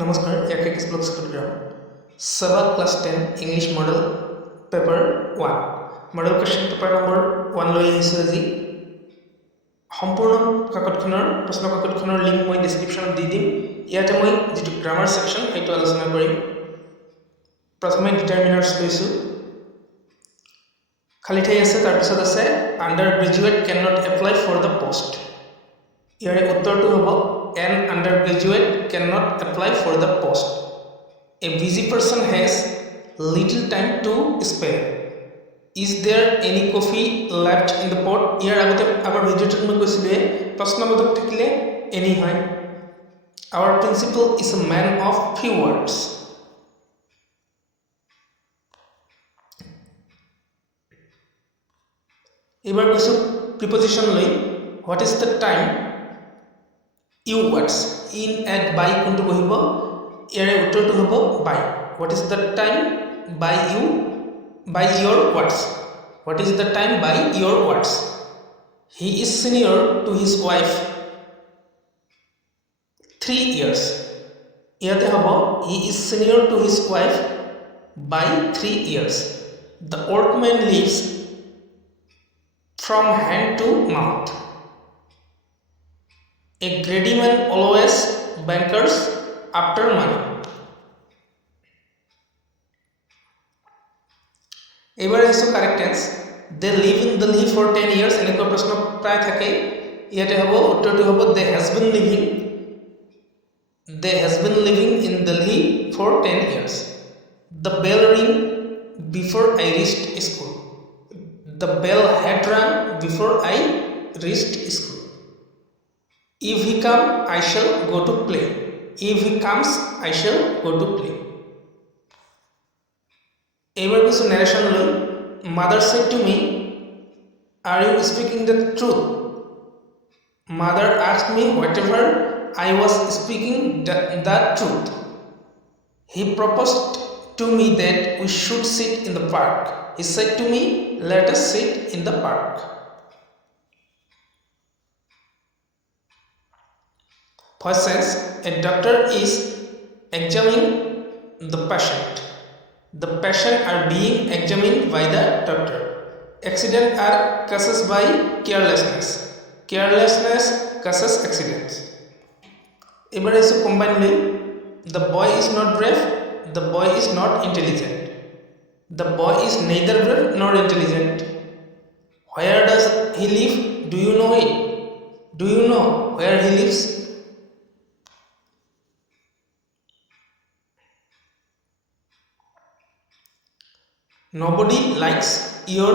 नमस्कार KKs Vlog Sapatgram SEBA Class 10 English Model Paper 1 Model Question Paper Number 1 লৈ আহিছো আজি সম্পূৰ্ণ কাকতখনৰ প্ৰশ্ন কাকতখনৰ লিংক মই ডেসক্ৰিপচনত দি দিম ইয়াতে মই যেটো গ্ৰামাৰ সেকশন এইটো আলোচনা কৰিম প্ৰথমে ডিটাৰমিনাৰ্স লৈছো খালি ঠাই আছে তাৰ পিছত আছে under graduate can not apply for the post ইয়াৰে উত্তৰটো হ'ব An undergraduate cannot apply for the post. A busy person has little time to spare. Is there any coffee left in the pot? Here agote agar videotot moi koisile prashnobodak thakile any hoy. Our principal is a man of few words. Ebar koisu preposition loi what is the time You words in at by kuntu kohibo ere uttor to hobo by what is the time by you by your words what is the time by your words he is senior to his wife 3 years yate hobo he is senior to his wife by 3 years the old man lives from hand to mouth A greedy man always bankers after money. এবাৰ আছে correct tense they live in Delhi for 10 years এনেকুৱা প্ৰশ্ন প্ৰায় থাকে ইয়াতে হ'ব উত্তৰটো হ'ব they has been living in Delhi for 10 years The bell ring before I reached school. The bell had rung before I reached school. If he come, I shall go to play. If he comes, I shall go to play. Ever কিছু narration লই mother said to me, are you speaking the truth? Mother asked me whatever I was speaking the truth. He proposed to me that we should sit in the park. He said to me, let us sit in the park. First sense, a doctor is examining the patient. The patient are being examined by the doctor. Accidents are caused by carelessness. Carelessness causes accidents. Ebar is combined the boy is not brave, the boy is not intelligent. The boy is neither brave nor intelligent. Where does he live? Do you know it? Do you know where he lives? Nobody likes your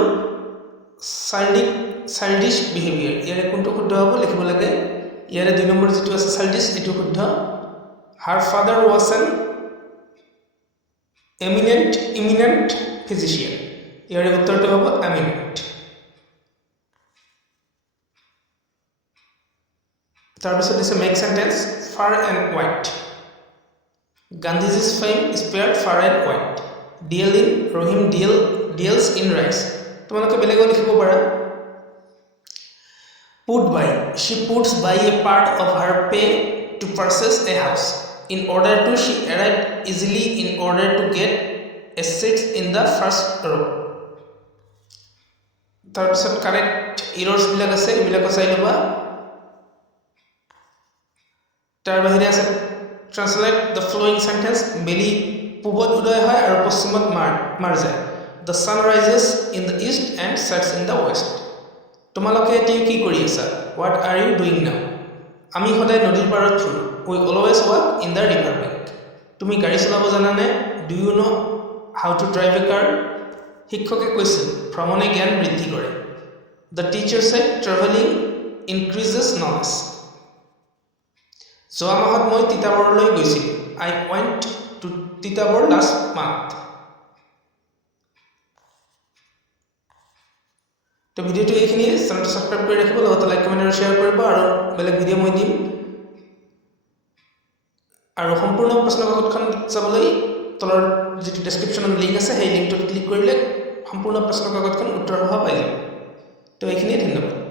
childish behavior. Yare kuntu shuddha hobo likhibo lage. Yare 2 number jetu ase childish etu shuddha. Her father was an eminent physician. Yare uttortu hobo eminent. Tar pisot is a make sentence far and wide. Gandhiji's fame spread far and wide. Dealing Rohim deals in rice. তোমালোকে বেলেগও লিখিব পাৰা put by she puts by a part of her pay to purchase a house in order to she arrived easily in order to get a seat in the first row তাৰপিছত correct errors বিলাক আছে এবিলাক চাই লবা তাৰ বাহিৰে আছে translate the following sentence বেলি পূবত উদয় হয় আৰু পশ্চিমত মাৰ যায় the sun rises in the east and sets in the west তোমালোকে এতিয়া কি কৰি আছা what are you doing now আমি সদায় নদীৰ পাৰত ফুৰো we always walk in the river bank তুমি গাড়ী চলাব জানানে do you know how to drive a car শিক্ষকে কৈছিল ভ্ৰমণে জ্ঞান বৃদ্ধি কৰে the teacher said traveling increases knowledge যোৱা মাহত মই তিতাবৰলৈ গৈছিলো I went to Tittabor last month. তো ভিডিওটো এইখিনি চেনেলটো সাবস্ক্ৰাইব কৰি ৰাখিব লগতে লাইক কমেন্ট আৰু শেয়াৰ কৰিব আৰু বেলেগ ভিডিও মই দিম আৰু সম্পূৰ্ণ প্ৰশ্ন কাকতখন চাবলৈ তলৰ যেটো ডেসক্ৰিপচনত লিংক আছে সেই লিংকটোত ক্লিক কৰিলে সম্পূৰ্ণ প্ৰশ্ন কাকতখন উত্তৰ সহ পাই যাব তো এইখিনি ধন্যবাদ